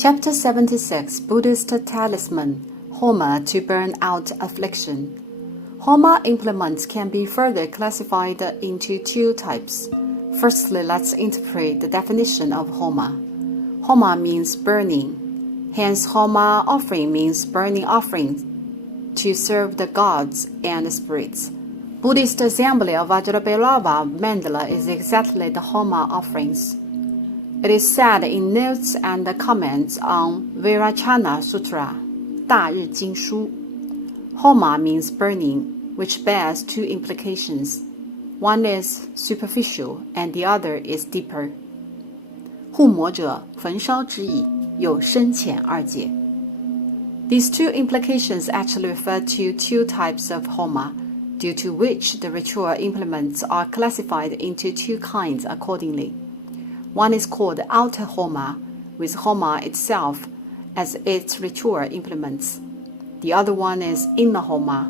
Chapter 76 Buddhist Talisman Homa to burn out affliction. Homa implements can be further classified into two types. Firstly, let's interpret the definition of Homa. Homa means burning. Hence, Homa offering means burning offerings to serve the gods and spirits. Buddhist assembly of Vajrabhairava mandala is exactly the Homa offerings. It is said in notes and comments on Vairocana Sutra, 大日经书. Homa means burning, which bears two implications. One is superficial and the other is deeper. 护摩者，焚烧之意，有深浅二解. These two implications actually refer to two types of Homa, due to which the ritual implements are classified into two kinds accordingly. One is called outer Homa, with Homa itself as its ritual implements. The other one is inner Homa.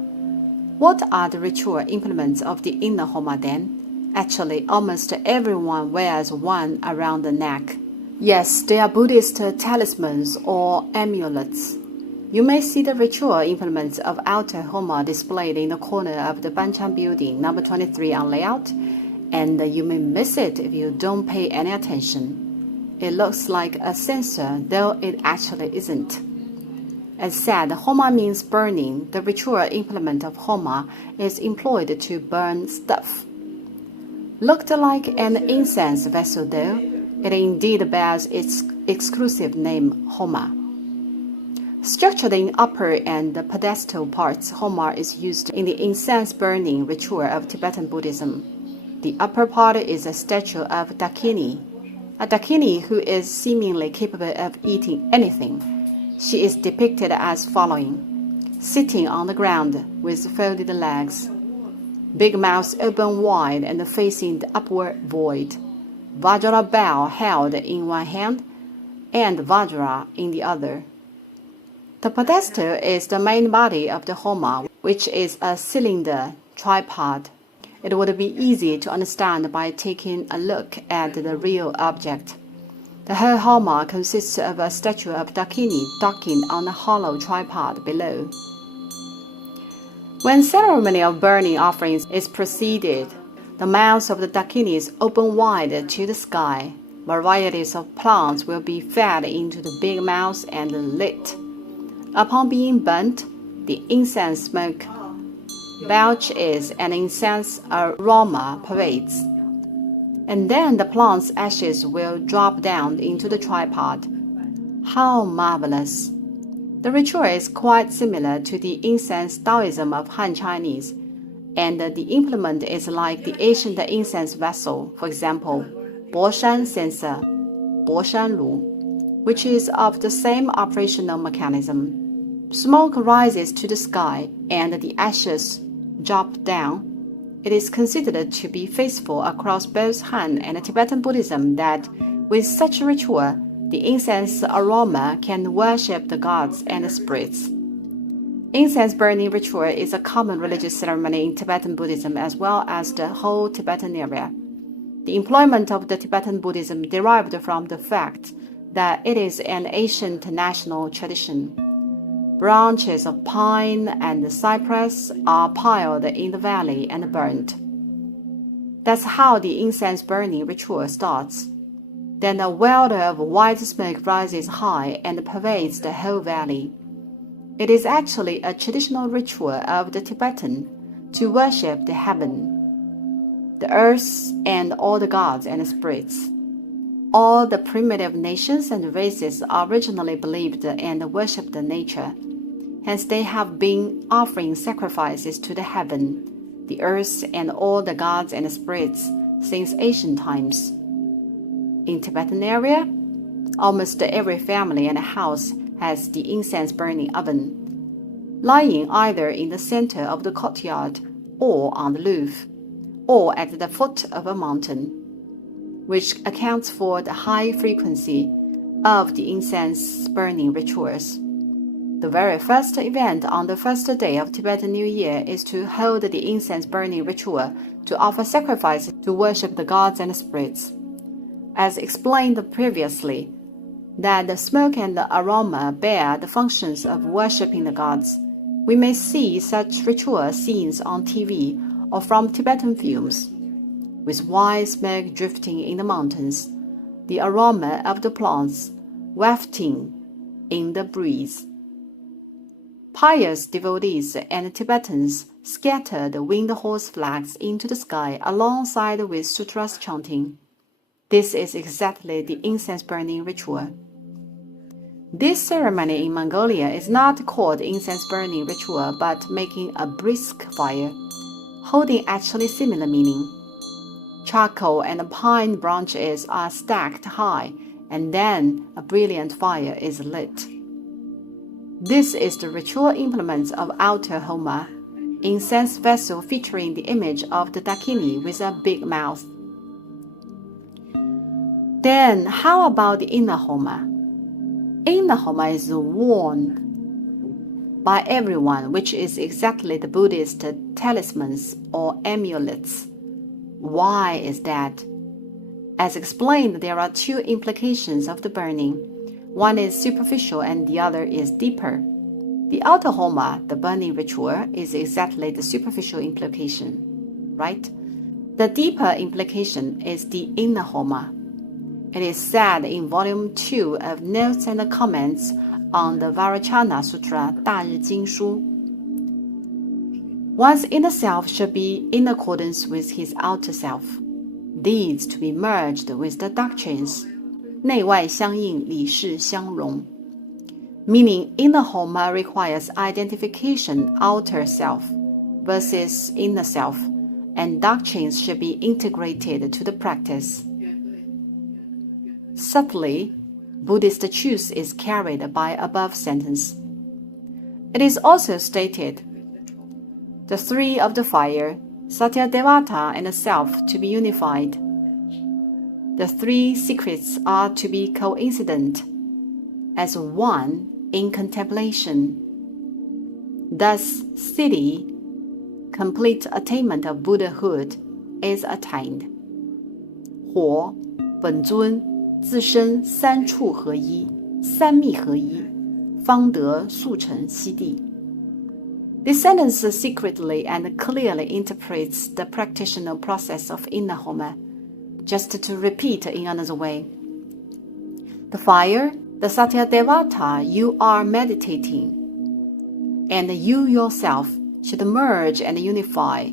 What are the ritual implements of the inner Homa then? Actually, almost everyone wears one around the neck. Yes, they are Buddhist talismans or amulets. You may see the ritual implements of outer Homa displayed in the corner of the Banchan building, number 23 on layout, and you may miss it if you don't pay any attention. It looks like a censer, though it actually isn't. As said, Homa means burning. The ritual implement of Homa is employed to burn stuff. Looked like an incense vessel though, it indeed bears its exclusive name, Homa. Structured in upper and pedestal parts, Homa is used in the incense burning ritual of Tibetan Buddhism. The upper part is a statue of Dakini, a Dakini who is seemingly capable of eating anything. She is depicted as following: sitting on the ground with folded legs, big mouth open wide and facing the upward void, Vajra bell held in one hand and Vajra in the other. The pedestal is the main body of the Homa, which is a cylinder tripod. It would be easy to understand by taking a look at the real object. The whole Homa consists of a statue of Dakini docking on a hollow tripod below. When ceremony of burning offerings is proceeded, the mouths of the Dakinis open wide to the sky. Varieties of plants will be fed into the big mouths and lit. Upon being burnt, the incense smoke belches and incense aroma pervades. And then the plant's ashes will drop down into the tripod. How marvelous! The ritual is quite similar to the incense Taoism of Han Chinese, and the implement is like the ancient incense vessel, for example, Boshan censer, Boshan Lu, which is of the same operational mechanism. Smoke rises to the sky and the ashes drop down. It is considered to be faithful across both Han and Tibetan Buddhism that with such a ritual, the incense aroma can worship the gods and spirits. Incense burning ritual is a common religious ceremony in Tibetan Buddhism as well as the whole Tibetan area. The employment of the Tibetan Buddhism derived from the fact that it is an ancient national tradition. Branches of pine and cypress are piled in the valley and burnt. That's how the incense burning ritual starts. Then a welter of white smoke rises high and pervades the whole valley. It is actually a traditional ritual of the Tibetan to worship the heaven, the earth, and all the gods and spirits. All the primitive nations and races originally believed and worshipped nature. Hence they have been offering sacrifices to the heaven, the earth, and all the gods and spirits since ancient times. In Tibetan area, almost every family and house has the incense burning oven, lying either in the center of the courtyard or on the roof, or at the foot of a mountain, which accounts for the high frequency of the incense burning rituals. The very first event on the first day of Tibetan New Year is to hold the incense burning ritual to offer sacrifices to worship the gods and spirits. As explained previously, that the smoke and the aroma bear the functions of worshipping the gods. We may see such ritual scenes on TV or from Tibetan films, with white smoke drifting in the mountains, the aroma of the plants wafting in the breeze. Pious devotees and Tibetans scattered wind horse flags into the sky alongside with sutras chanting. This is exactly the incense burning ritual. This ceremony in Mongolia is not called incense burning ritual but making a brisk fire, holding actually similar meaning. Charcoal and pine branches are stacked high, and then a brilliant fire is lit. This is the ritual implement of outer homa, incense vessel featuring the image of the dakini with a big mouth. Then how about the inner homa? Inner homa is worn by everyone, which is exactly the Buddhist talismans or amulets. Why is that? As explained, there are two implications of the burning. One is superficial and the other is deeper. The outer homa, the burning ritual, is exactly the superficial implication, right? The deeper implication is the inner homa. It is said in Volume 2 of Notes and Comments on the Vajrayana Sutra, 大日经书. One's inner self should be in accordance with his outer self. These to be merged with the doctrines, 内外相应，理事相容. Meaning inner homa requires identification outer self versus inner self, and doctrines should be integrated to the practice. Subtly, Buddhist truth is carried by above sentence. It is also stated, the three of the fire, Satyadevata and the self to be unified. The three secrets are to be coincident, as one in contemplation. Thus, siddhi, complete attainment of Buddhahood, is attained. 火，本尊，自身三处合一，三密合一，方得速成悉地. This sentence secretly and clearly interprets the practitioner process of inner homa. Just to repeat in another way, the fire, the Satyadevata you are meditating, and you yourself should merge and unify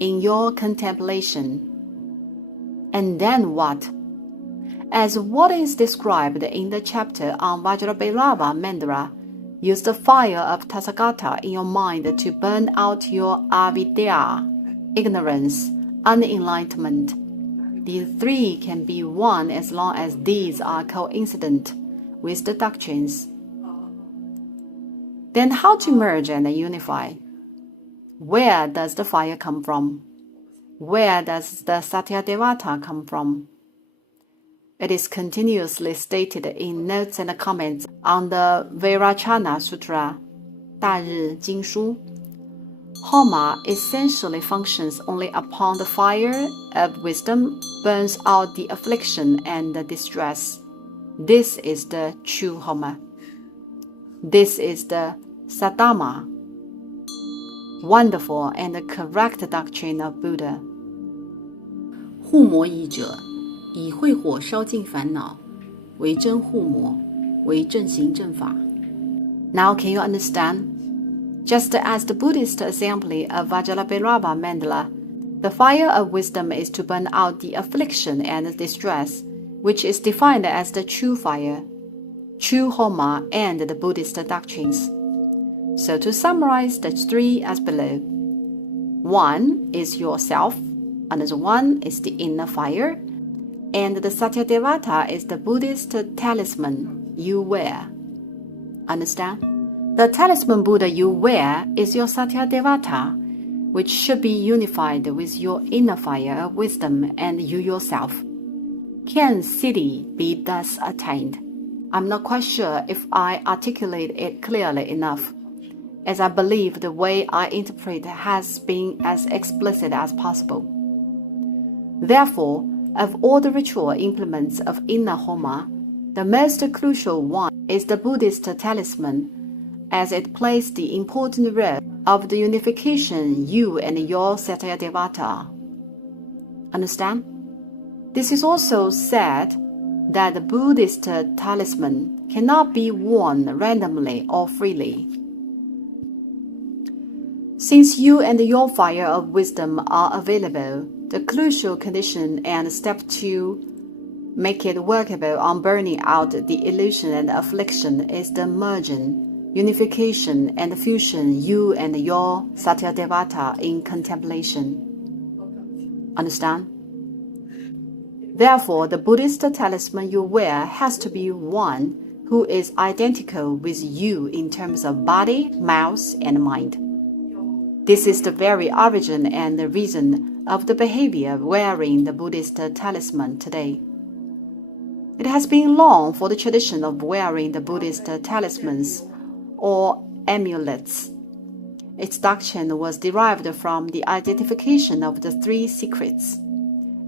in your contemplation. And then what? As what is described in the chapter on Vajrabhairava Mandala, use the fire of Tathagata in your mind to burn out your avidya, ignorance, unenlightenment. These three can be one as long as these are coincident with the doctrines. Then how to merge and unify? Where does the fire come from? Where does the Satyadevata come from? It is continuously stated in Notes and Comments on the Vajrayana Sutra, 大日经书. Homa essentially functions only upon the fire of wisdom burns out the affliction and the distress. This is the true homa. This is the Saddhamma, wonderful and correct doctrine of Buddha. 护摩仪者，以慧火烧尽烦恼，为真护摩，为正行正法。 Now can you understand? Just as the Buddhist assembly of Vajrabhairava Mandala, the fire of wisdom is to burn out the affliction and distress, which is defined as the true fire, true homa, and the Buddhist doctrines. So to summarize the three as below. One is yourself, another one is the inner fire, and the Satyadevata is the Buddhist talisman you wear. Understand? The talisman Buddha you wear is your Satyadevata, which should be unified with your inner fire of wisdom and you yourself. Can siddhi be thus attained? I'm not quite sure if I articulate it clearly enough, as I believe the way I interpret has been as explicit as possible. Therefore, of all the ritual implements of inner homa, The most crucial one is the Buddhist talisman, as it plays the important role of the unification you and your Satya Devata. Understand? This is also said that the Buddhist talisman cannot be worn randomly or freely. Since you and your fire of wisdom are available, the crucial condition and step to make it workable on burning out the illusion and affliction is the merging, unification, and fusion you and your Satya Devata in contemplation. Understand? Therefore, the Buddhist talisman you wear has to be one who is identical with you in terms of body, mouth, and mind. This is the very origin and the reason of the behavior of wearing the Buddhist talisman today. It has been long for the tradition of wearing the Buddhist talismans or amulets. Its doctrine was derived from the identification of the three secrets,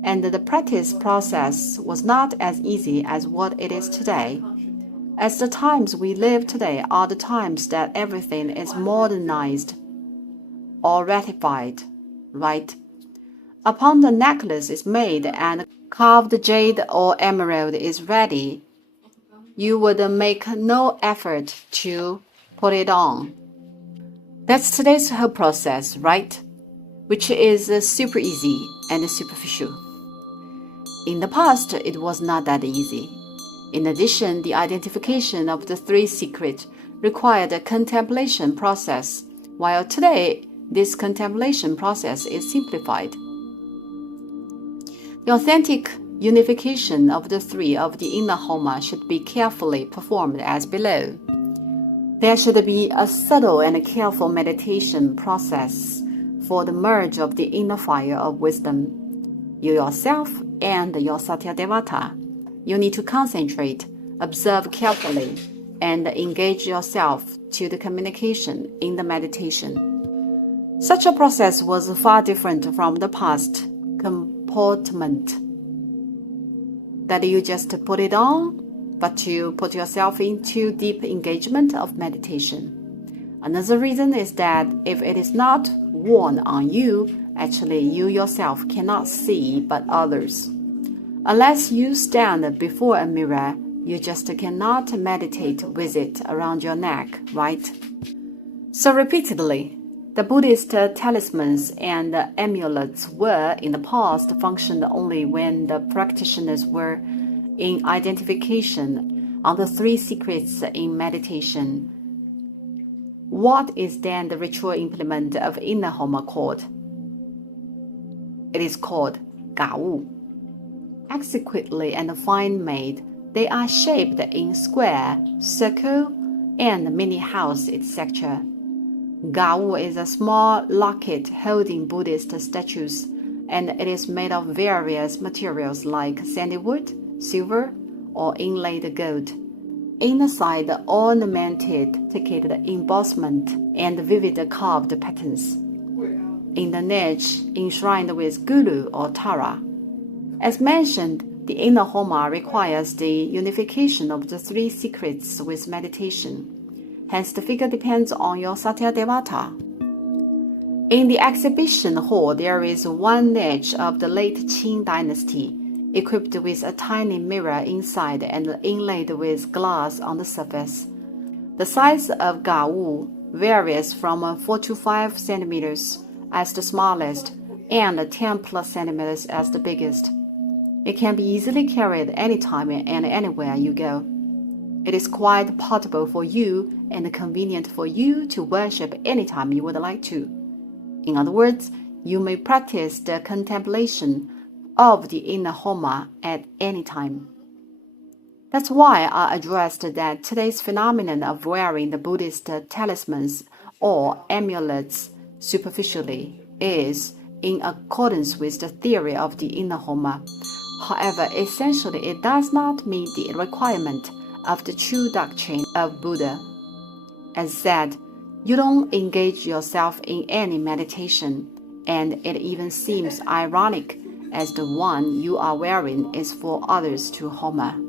and the practice process was not as easy as what it is today, as the times we live today are the times that everything is modernized or ratified, right? Upon the necklace is made and carved jade or emerald is ready, you would make no effort to put it on. That's today's whole process, right? Which is super easy and superficial. In the past, it was not that easy. In addition, the identification of the three secrets required a contemplation process, while today, this contemplation process is simplified. The authentic unification of the three of the inner Homa should be carefully performed as below. There should be a subtle and careful meditation process for the merge of the inner fire of wisdom, you yourself and your Satya Devata. You need to concentrate, observe carefully, and engage yourself to the communication in the meditation. Such a process was far different from the past comportment that you just put it on, but you put yourself into deep engagement of meditation. Another reason is that if it is not worn on you, actually you yourself cannot see but others. Unless you stand before a mirror, you just cannot meditate with it around your neck, right? So repeatedly, the Buddhist talismans and amulets were in the past functioned only when the practitioners were in identification on the three secrets in meditation. What is then the ritual implement of inner Homa called? It is called Gawu. Exquisitely and fine-made, they are shaped in square, circle, and mini house, etc. Gawu is a small locket holding Buddhist statues, and it is made of various materials like sandalwood, silver, or inlaid gold. Inside ornamented embossment and vivid carved patterns. In the niche, enshrined with guru or Tara. As mentioned, the inner Homa requires the unification of the three secrets with meditation. Hence, the figure depends on your Satya Devata. In the exhibition hall, there is one niche of the late Qing dynasty, equipped with a tiny mirror inside and inlaid with glass on the surface. The size of Gawu varies from 4 to 5 centimeters as the smallest and 10 plus centimeters as the biggest. It can be easily carried anytime and anywhere you go. It is quite portable for you and convenient for you to worship anytime you would like to. In other words, you may practice the contemplation of the inner Homa at any time. That's why I addressed that today's phenomenon of wearing the Buddhist talismans or amulets superficially is in accordance with the theory of the inner Homa. However, essentially it does not meet the requirement of the true doctrine of Buddha. As said, you don't engage yourself in any meditation, and it even seems ironic as the one you are wearing is for others to Homa.